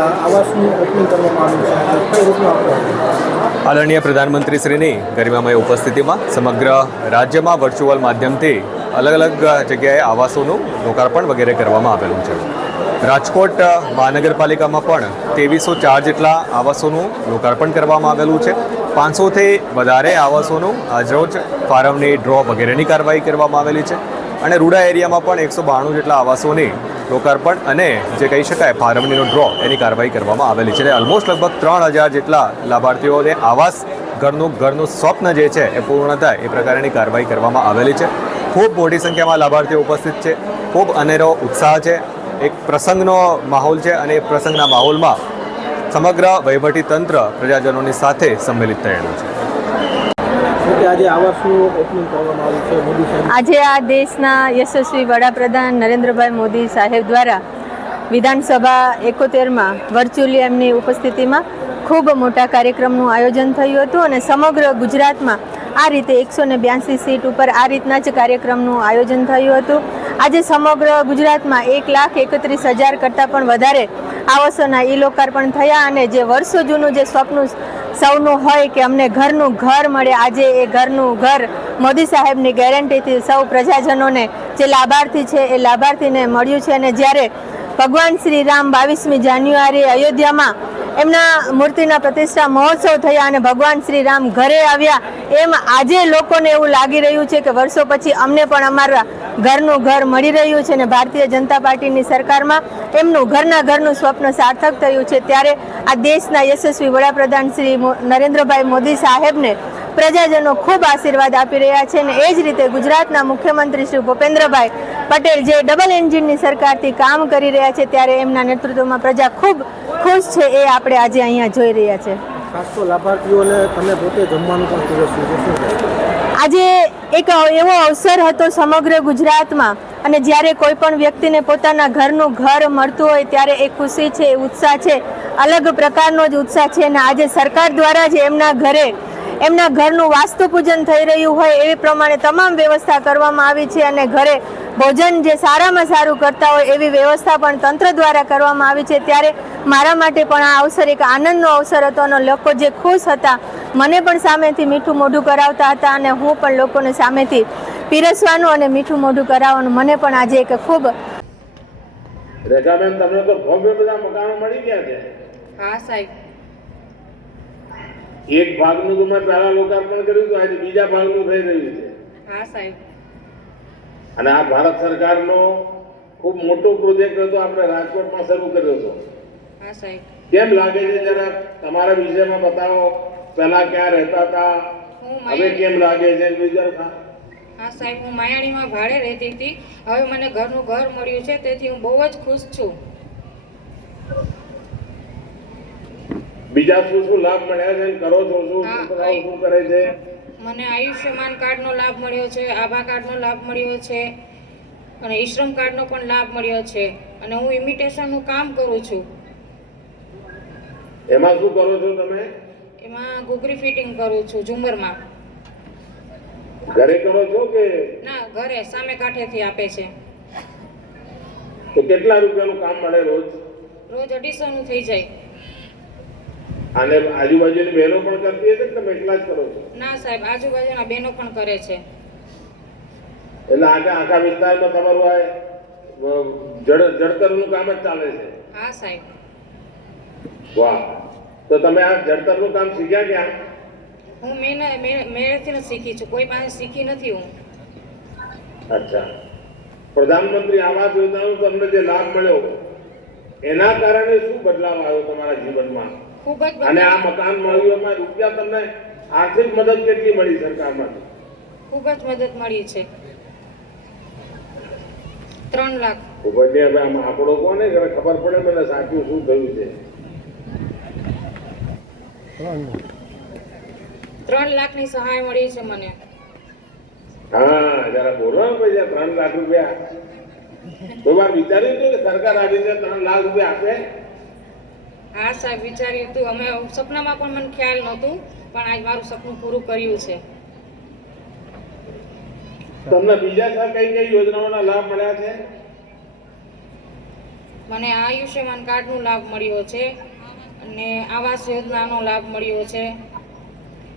આવાસનું opening કરવામાં આપણે આદરણીય પ્રધાનમંત્રીશ્રીની ગરિમામય ઉપસ્થિતિમાં સમગ્ર રાજ્યમાં વર્ચ્યુઅલ માધ્યમથી અલગ અલગ જગ્યાએ આવાસોનું લોકાર્પણ વગેરે કરવામાં આવેલું છે. રાજકોટ મહાનગરપાલિકામાં પણ ત્રેવીસો ચાર જેટલા આવાસોનું લોકાર્પણ કરવામાં આવેલું છે. પાંચસોથી વધારે આવાસોનું આજરોજ ફાર્મની ડ્રો વગેરેની કાર્યવાહી કરવામાં આવેલી છે. અને રૂડા એરિયામાં પણ એકસો બાણું જેટલા આવાસોની લોકાર્પણ અને જે કહી શકાય ફાળવણીનો ડ્રો એની કાર્યવાહી કરવામાં આવેલી છે. ઓલમોસ્ટ લગભગ ત્રણ હજાર જેટલા લાભાર્થીઓને આવાસ ઘરનું ઘરનું સ્વપ્ન જે છે એ પૂર્ણ થાય એ પ્રકારની કાર્યવાહી કરવામાં આવેલી છે. ખૂબ મોટી સંખ્યામાં લાભાર્થીઓ ઉપસ્થિત છે. ખૂબ અનેરો ઉત્સાહ છે. એક પ્રસંગનો માહોલ છે અને એ પ્રસંગના માહોલમાં સમગ્ર વહીવટી તંત્ર પ્રજાજનોની સાથે સંમેલિત થયેલું છે. આજે આ દેશના યશસ્વી વડાપ્રધાન નરેન્દ્રભાઈ મોદી સાહેબ દ્વારા વિધાનસભા એકોતેરમાં વર્ચ્યુઅલી એમની ઉપસ્થિતિમાં ખૂબ મોટા કાર્યક્રમનું આયોજન થયું હતું અને સમગ્ર ગુજરાતમાં આ રીતે એકસો ને બ્યાસી સીટ ઉપર આ રીતના જ કાર્યક્રમનું આયોજન થયું હતું. આજે સમગ્ર ગુજરાતમાં એક લાખ એકત્રીસ હજાર કરતાં પણ વધારે આવાસોના ઈ લોકાર્પણ થયા અને જે વર્ષો જૂનું જે સ્વપ્ન સૌનું હોય કે અમને ઘરનું ઘર મળે, આજે એ ઘરનું ઘર મોદી સાહેબની ગેરંટીથી સૌ પ્રજાજનોને જે લાભાર્થી છે એ લાભાર્થીને મળ્યું છે અને જ્યારે ભગવાન શ્રી રામ બાવીસમી જાન્યુઆરી અયોધ્યામાં એમના મૂર્તિના પ્રતિષ્ઠા મહોત્સવ થયા અને ભગવાન શ્રી રામ ઘરે આવ્યા. એમ આજે લોકોને એવું લાગી રહ્યું છે કે વર્ષો પછી અમને પણ અમારા ઘરનું ઘર મળી રહ્યું છે અને ભારતીય જનતા પાર્ટીની સરકારમાં એમનું ઘરના ઘરનું સ્વપ્ન સાર્થક થયું છે. ત્યારે આ દેશના યશસ્વી વડાપ્રધાન શ્રી નરેન્દ્રભાઈ મોદી સાહેબને પ્રજાજનો ખૂબ આશીર્વાદ આપી રહ્યા છે અને એ જ રીતે ગુજરાતના મુખ્યમંત્રી શ્રી ભૂપેન્દ્રભાઈ પટેલ જે ડબલ એન્જિનની સરકારથી કામ કરી રહ્યા છે, ત્યારે એમના નેતૃત્વમાં પ્રજા ખૂબ ખુશ છે એ આપણે આજે અહીંયા જોઈ રહ્યા છે ખાસ તો લાભાર્થીઓને તમે પોતે જમવાનું પણ પીરસ્યું? આજે એક એવો અવસર હતો સમગ્ર ગુજરાતમાં અને જ્યારે કોઈ પણ વ્યક્તિને પોતાના ઘરનું ઘર મળતું હોય ત્યારે એ ખુશી છે એ ઉત્સાહ છે અલગ પ્રકારનો જ ઉત્સાહ છે અને આજે સરકાર દ્વારા જ એમના ઘરે એમના ઘરનું વાસ્તુ પૂજન થઈ રહ્યું હોય એવી પ્રમાણે તમામ વ્યવસ્થા કરવામાં આવી છે અને ઘરે ભોજન જે સારામાં સારું કરતા હોય એવી વ્યવસ્થા પણ તંત્ર દ્વારા કરવામાં આવી છે. ત્યારે મારા માટે પણ આ અવસર એક આનંદનો અવસર હતો અને લોકો જે ખુશ હતા મને પણ સામેથી મીઠું મોઢું કરાવતા હતા અને હું પણ લોકોને સામેથી પીરસવાનું અને મીઠું મોઢું કરાવવાનું મને પણ આજે એક ખૂબ રેખાબેન તમને તો ભવ્ય બધા મકાનો મળી ગયા છે? હા સાહેબ. એક ભાગનું તો મેં પહેલા લોકાર્પણ કર્યું હતું આજે બીજા ભાગનું થઈ રહ્યું છે. હા સાહેબ. અને આ ભારત સરકારનો ખૂબ મોટો પ્રોજેક્ટ હતો આપણે રાજકોટમાં શરૂ કર્યો હતો. હા સાહેબ. કેમ લાગે છે જરા તમારા વિષયમાં બતાવો? પહેલા ક્યાં રહેતા હતા? હવે કેમ લાગે છે? બીજા હા સાહેબ હું માયાણીમાં ભાડે રહેતી હતી. હવે મને ઘરનું ઘર મળ્યું છે તેથી હું બહુ જ ખુશ છું. બીજા શું શું લાભ મળ્યા છે? કરો છો શું? છોકરાઓ શું કરે છે? મને આયુષ્યમાન કાર્ડનો લાભ મળ્યો છે આભા કાર્ડનો લાભ મળ્યો છે અને ઈશ્રમ કાર્ડનો પણ લાભ મળ્યો છે અને હું ઇમિટેશનનું કામ કરું છું. એમાં શું કરો છો તમે? એમાં ઘૂઘરી ફિટિંગ કરું છું ઝુમરમાં ઘરે કરો છો કે? ના ઘરે સામે કાંઠેથી આપે છે. તો કેટલા રૂપિયાનું કામ મળે રોજ? રોજ અઢીસોનું થઈ જાય. અને આજુબાજુની બહેનો પણ કરતી હશે તમે એકલા જ કરો છો? ના સાહેબ આજુબાજુના બહેનો પણ કરે છે. એટલે આજે આખા વિસ્તારમાં તમારું આ જડ જડતરનું કામ જ ચાલે છે? હા સાહેબ. વાહ. તો તમે આ જડતરનું કામ શીખ્યા ક્યાં? હું મેં મેળેથી ન શીખી છું. કોઈ પાસે શીખી નથી હું. અચ્છા. પ્રધાનમંત્રી આવાસ યોજનાનો તમને જે લાભ મળ્યો એના કારણે શું બદલાવ આવ્યો તમારા જીવનમાં? ખૂબ જ અને આ મકાન મળ્યું રૂપિયા તમને આર્થિક મદદ કેટલી મળી સરકારમાંથી ખૂબ જ મદદ મળી છે. ત્રણ લાખ. ખૂબ જ હવે આમ આંકડો કોને? ખબર પડે મને સાચું શું થયું છે. ત્રણ લાખની સહાય મળી છે મને. હા જરા બોલો ભાઈ ત્રણ લાખ રૂપિયા. કોઈ વાર વિચાર્યું હતું કે સરકાર આવી રીતે ત્રણ લાખ રૂપિયા આપે? હા સાહેબ વિચાર્યું હતું. અમે સપનામાં પણ મને ખ્યાલ નહોતું પણ આજ મારું સપનું પૂરું કર્યું છે. તમને બીજા સર કઈ કઈ યોજનાઓના લાભ મળ્યા છે? મને આયુષ્યમાન કાર્ડનો લાભ મળ્યો છે અને આવાસ યોજનાનો લાભ મળ્યો છે.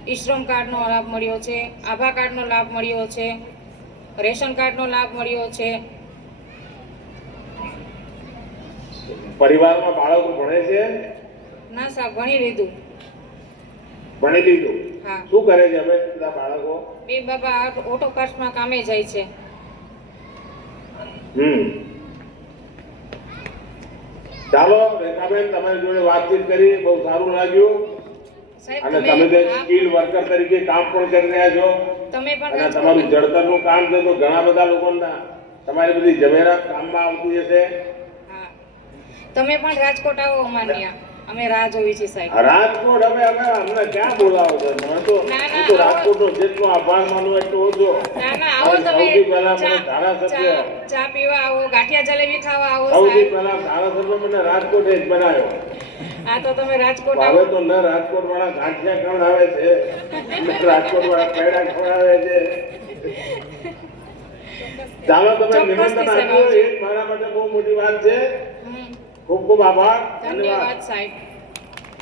ઈશ્રમ કાર્ડનો લાભ મળ્યો છે. આભા કાર્ડનો લાભ મળ્યો છે. રેશન કાર્ડનો લાભ મળ્યો છે. પરિવારમાં બાળકો ભણે છે? ના સાહેબ ભણી લીધું. ભણી લીધું? હા. શું કરે છે હવે બધા બાળકો? બે બાબા ઓટો પાર્ટ્સમાં કામે જાય છે. હમ. ચાલો રેખાબેન તમારી જોડે વાતચીત કરી બહુ સારું લાગ્યું. અને તમે જે સ્કિલ વર્કર તરીકે કામ પણ કરી રહ્યા છો. તમે પણ અને તમારું જળતરનું કામ છે તો ઘણા બધા લોકોના તમારી બધી જવેરાત કામમાં આવતી હશે. તમે પણ રાજકોટ આવો અમારે અમે રાહ જોઈ છીએ સાહેબ. રાજકોટ અમે અમે અમને ક્યાં બોલાવો છો? મને તો હું તો રાજકોટનો જેટલો આભાર માનું એટલો ઓછો ના ના આવો તમે. પહેલા મને ધારાસભ્ય ચા- પીવા આવો ગાંઠિયા જલેબી ખાવા આવો સૌથી પહેલા ધારાસભ્ય મને રાજકોટે જ બનાવ્યો. આ તો તમે રાજકોટ હવે આવો. તો ન રાજકોટ વાળા ગાંઠિયા ખવડાવે છે રાજકોટ વાળા પેડા ખવડાવે છે. ચાલો તમે નિમંત્રણ આપ્યું એ મારા માટે બહુ મોટી વાત છે. હમ. ખૂબ ખૂબ આભાર ધન્યવાદ સાહેબ